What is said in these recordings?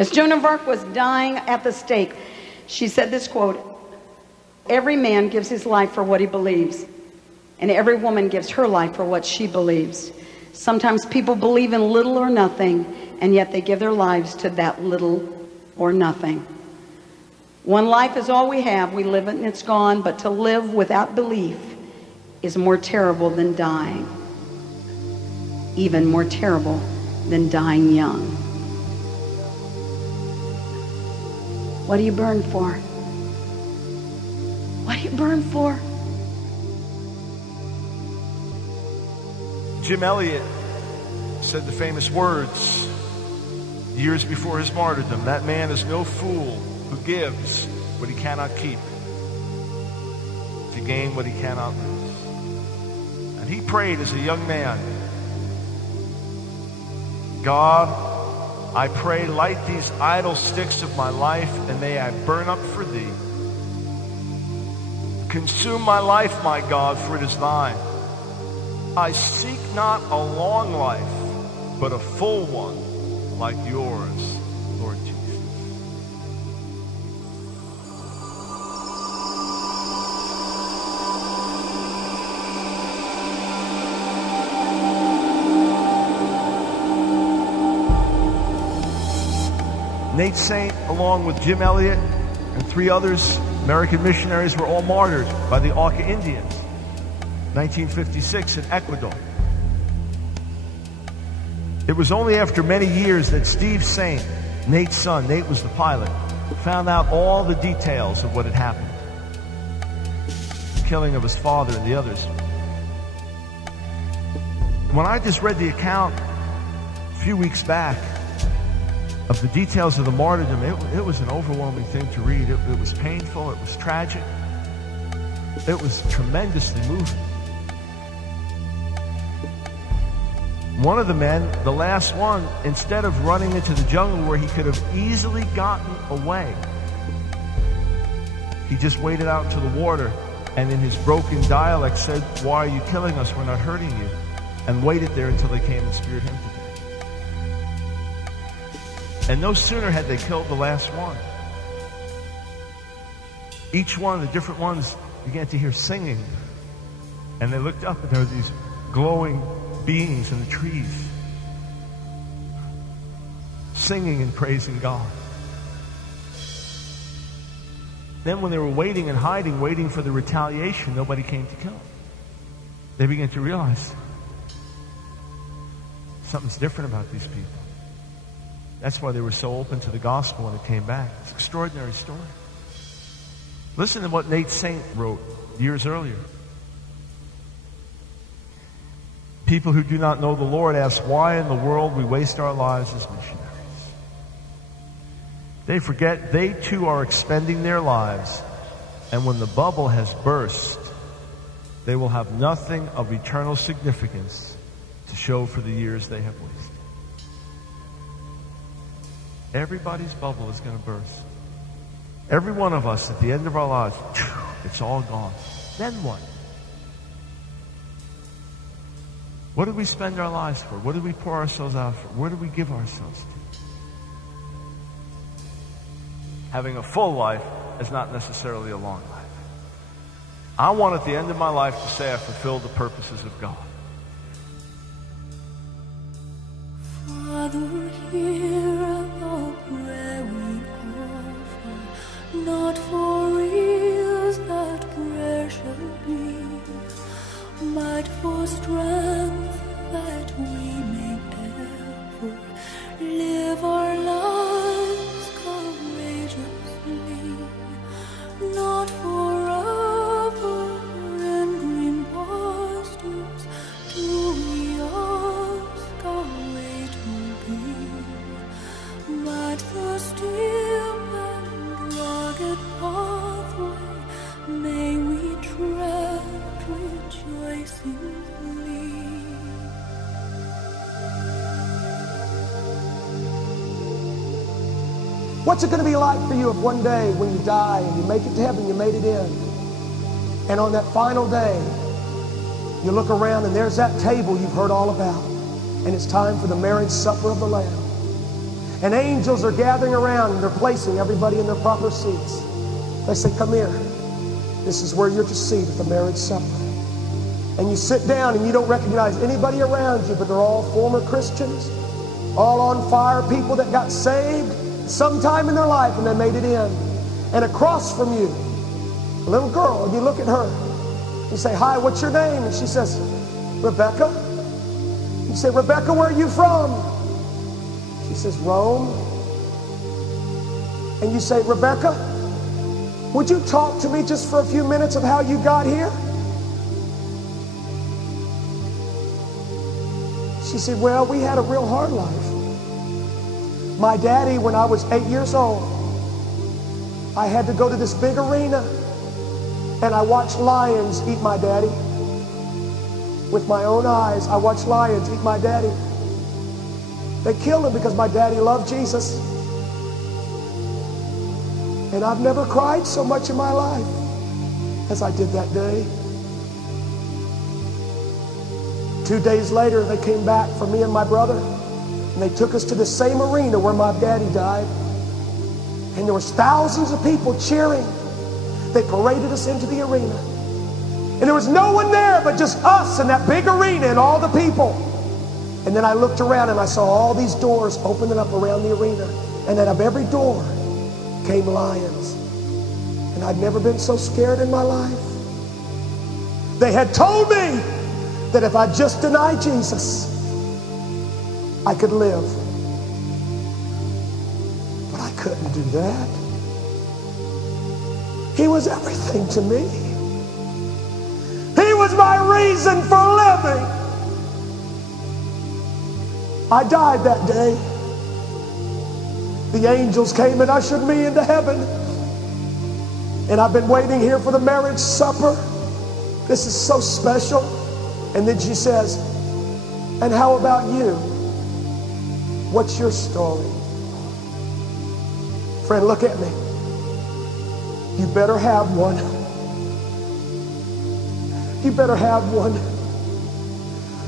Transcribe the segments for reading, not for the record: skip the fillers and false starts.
As Joan of Arc was dying at the stake, she said this quote, "Every man gives his life for what he believes, and every woman gives her life for what she believes. Sometimes people believe in little or nothing, and yet they give their lives to that little or nothing. One life is all we have. We live it and it's gone, but to live without belief is more terrible than dying, even more terrible than dying young." What do you burn for? What do you burn for? Jim Elliot said the famous words years before his martyrdom: "That man is no fool who gives what he cannot keep to gain what he cannot lose." And he prayed as a young man, "God, I pray, light these idle sticks of my life, and may I burn up for thee. Consume my life, my God, for it is thine. I seek not a long life, but a full one like yours, Lord Jesus." Nate Saint, along with Jim Elliot and 3 others, American missionaries, were all martyred by the Auca Indians, 1956 in Ecuador. It was only after many years that Steve Saint, Nate's son, Nate was the pilot, found out all the details of what had happened. The killing of his father and the others. When I just read the account a few weeks back of the details of the martyrdom, it was an overwhelming thing to read. It was painful, it was tragic, it was tremendously moving. One of the men, the last one, instead of running into the jungle where he could have easily gotten away, he just waded out into the water and in his broken dialect said, "Why are you killing us? We're not hurting you," and waited there until they came and speared him to death. And no sooner had they killed the last one, each one of the different ones began to hear singing. And they looked up and there were these glowing beings in the trees, singing and praising God. Then when they were waiting and hiding, waiting for the retaliation, nobody came to kill them. They began to realize something's different about these people. That's why they were so open to the gospel when it came back. It's an extraordinary story. Listen to what Nate Saint wrote years earlier. People who do not know the Lord ask why in the world we waste our lives as missionaries. They forget they too are expending their lives, and when the bubble has burst, they will have nothing of eternal significance to show for the years they have wasted. Everybody's bubble is going to burst. Every one of us at the end of our lives, it's all gone. Then what? What did we spend our lives for? What did we pour ourselves out for? Where did we give ourselves to? Having a full life is not necessarily a long life. I want at the end of my life to say I fulfilled the purposes of God. Father, hear the prayer we offer, not for ease that prayer shall be, but for strength that we may ever live our lives courageously, not forever in green pastures do we ask our way to be, but the steep and rugged pathway may we tread rejoicingly. What's it going to be like for you if one day when you die and you make it to heaven, you made it in, and on that final day, you look around and there's that table you've heard all about, and it's time for the marriage supper of the Lamb. And angels are gathering around and they're placing everybody in their proper seats. They say, come here. This is where you're to seat at the marriage supper. And you sit down and you don't recognize anybody around you, but they're all former Christians, all on fire, people that got saved sometime in their life and they made it in. And across from you, a little girl, and you look at her. You say, hi, what's your name? And she says, Rebecca. You say, Rebecca, where are you from? She says, Rome. And you say, Rebecca, would you talk to me just for a few minutes of how you got here? She said, well, we had a real hard life. My daddy, when I was 8 years old, I had to go to this big arena and I watched lions eat my daddy. With my own eyes, I watched lions eat my daddy. They killed him because my daddy loved Jesus. And I've never cried so much in my life as I did that day. 2 days later, they came back for me and my brother, and they took us to the same arena where my daddy died. And there was thousands of people cheering. They paraded us into the arena. And there was no one there but just us in that big arena and all the people. And then I looked around and I saw all these doors opening up around the arena. And out of every door came lions. And I'd never been so scared in my life. They had told me that if I just denied Jesus, I could live. But I couldn't do that. He was everything to me. He was my reason for living. I died that day. The angels came and ushered me into heaven. And I've been waiting here for the marriage supper. This is so special. And then she says, and how about you? What's your story? Friend, look at me. You better have one. You better have one.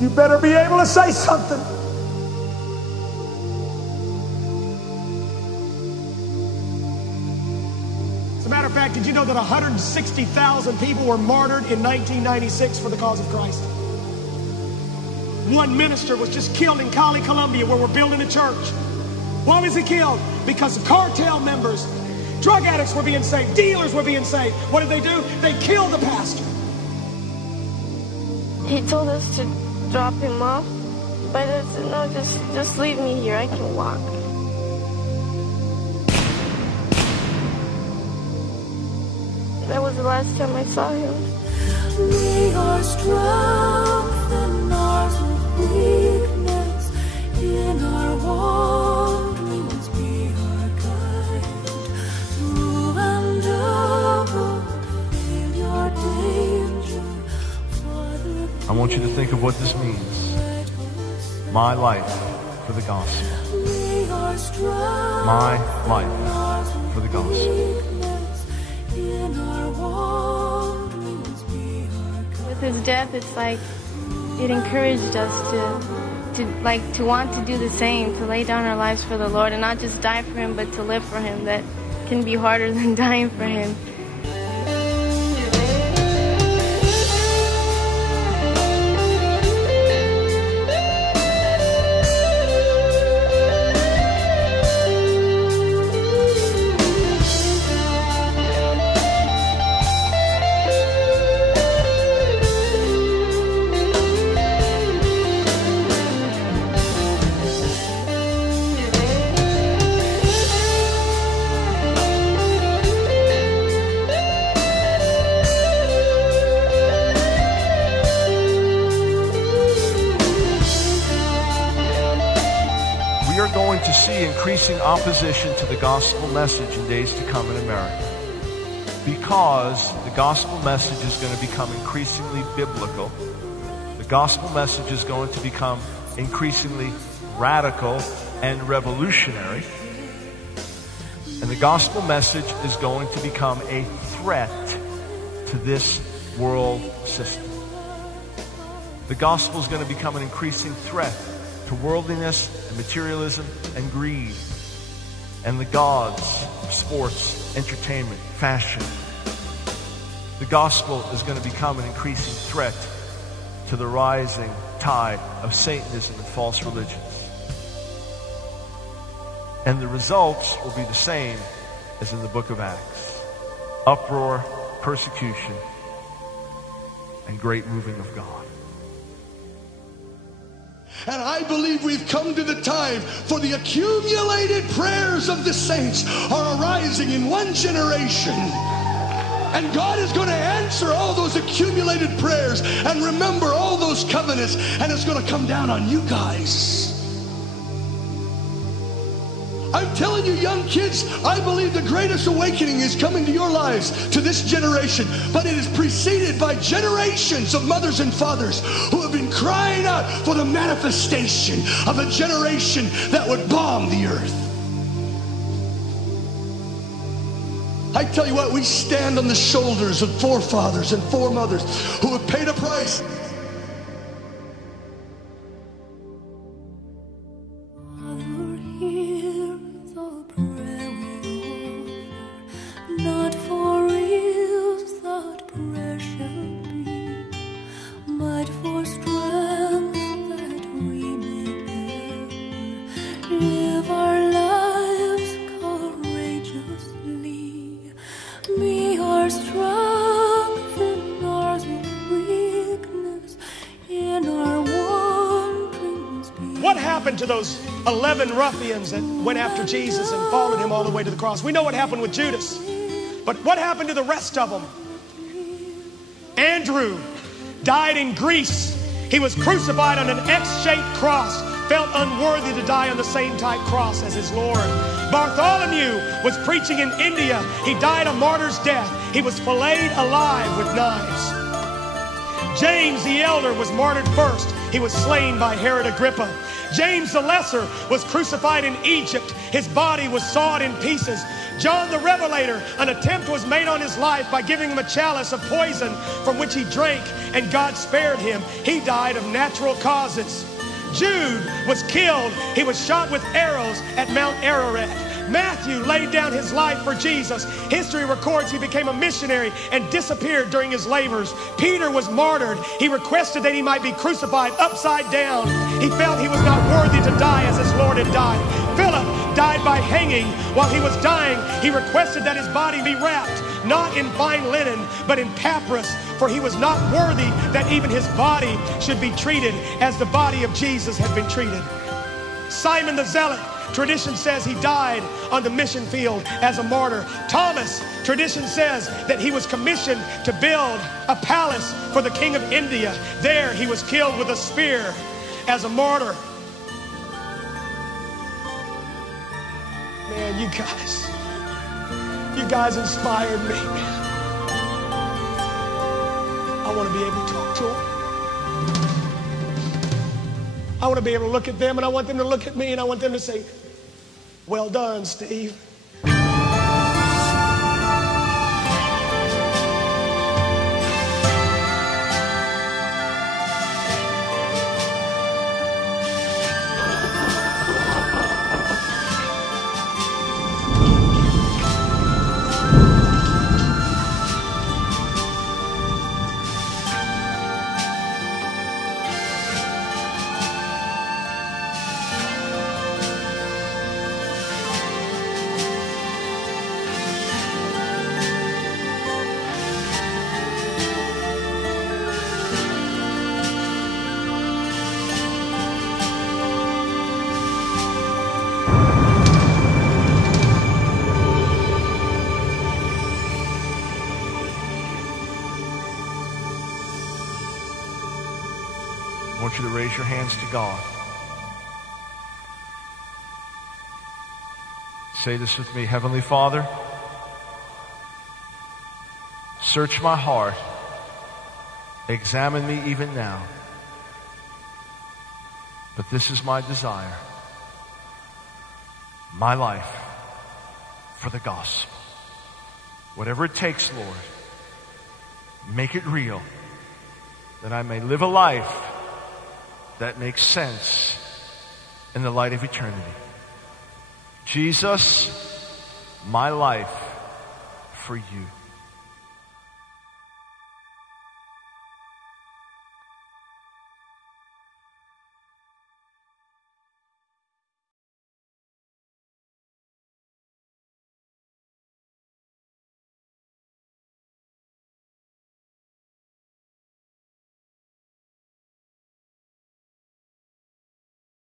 You better be able to say something. As a matter of fact, did you know that 160,000 people were martyred in 1996 for the cause of Christ? One minister was just killed in Cali, Colombia, where we're building a church. Why was he killed? Because cartel members, drug addicts were being saved, dealers were being saved. What did they do? They killed the pastor. He told us to drop him off, but I said, no, just leave me here, I can walk. That was the last time I saw him. We are strength in our weakness, in our wanderings be our guide. Through and over, feel your danger, Father. I want you to think of what this means. My life for the gospel. My life for the gospel. With his death, it's like it encouraged us to want to do the same, to lay down our lives for the Lord and not just die for him, but to live for him. That can be harder than dying for him. To see increasing opposition to the gospel message in days to come in America, because the gospel message is going to become increasingly biblical. The gospel message is going to become increasingly radical and revolutionary, and the gospel message is going to become a threat to this world system. The gospel is going to become an increasing threat to worldliness and materialism and greed. and the gods of sports, entertainment, fashion. The gospel is going to become an increasing threat to the rising tide of Satanism and false religions. And the results will be the same as in the book of Acts. Uproar, persecution, and great moving of God. And I believe we've come to the time for the accumulated prayers of the saints are arising in one generation. And God is going to answer all those accumulated prayers and remember all those covenants, and it's going to come down on you guys. I'm telling you, young kids, I believe the greatest awakening is coming to your lives, to this generation. But it is preceded by generations of mothers and fathers who have been crying out for the manifestation of a generation that would bomb the earth. I tell you what, we stand on the shoulders of forefathers and foremothers who have paid a price. To those 11 ruffians that went after Jesus and followed him all the way to the cross. We know what happened with Judas, but what happened to the rest of them? Andrew died in Greece. He was crucified on an X-shaped cross, felt unworthy to die on the same type cross as his Lord. Bartholomew was preaching in India. He died a martyr's death. He was filleted alive with knives. James the elder was martyred first. He was slain by Herod Agrippa. James the Lesser was crucified in Egypt. His body was sawed in pieces. John the Revelator, an attempt was made on his life by giving him a chalice of poison from which he drank, and God spared him. He died of natural causes. Jude was killed. He was shot with arrows at Mount Ararat. Matthew laid down his life for Jesus. History records he became a missionary and disappeared during his labors. Peter was martyred. He requested that he might be crucified upside down. He felt he was not worthy to die as his Lord had died. Philip died by hanging. While he was dying, he requested that his body be wrapped, not in fine linen, but in papyrus, for he was not worthy that even his body should be treated as the body of Jesus had been treated. Simon the Zealot, tradition says he died on the mission field as a martyr. Thomas, tradition says that he was commissioned to build a palace for the king of India. There he was killed with a spear as a martyr. Man, you guys inspired me, man. I want to be able to talk to them. I want to be able to look at them, and I want them to look at me, and I want them to say, "Well done, Steve." I want you to raise your hands to God. Say this with me. Heavenly Father, search my heart. Examine me even now. But this is my desire. My life for the gospel. Whatever it takes, Lord, make it real, that I may live a life that makes sense in the light of eternity. In Jesus, my life for you.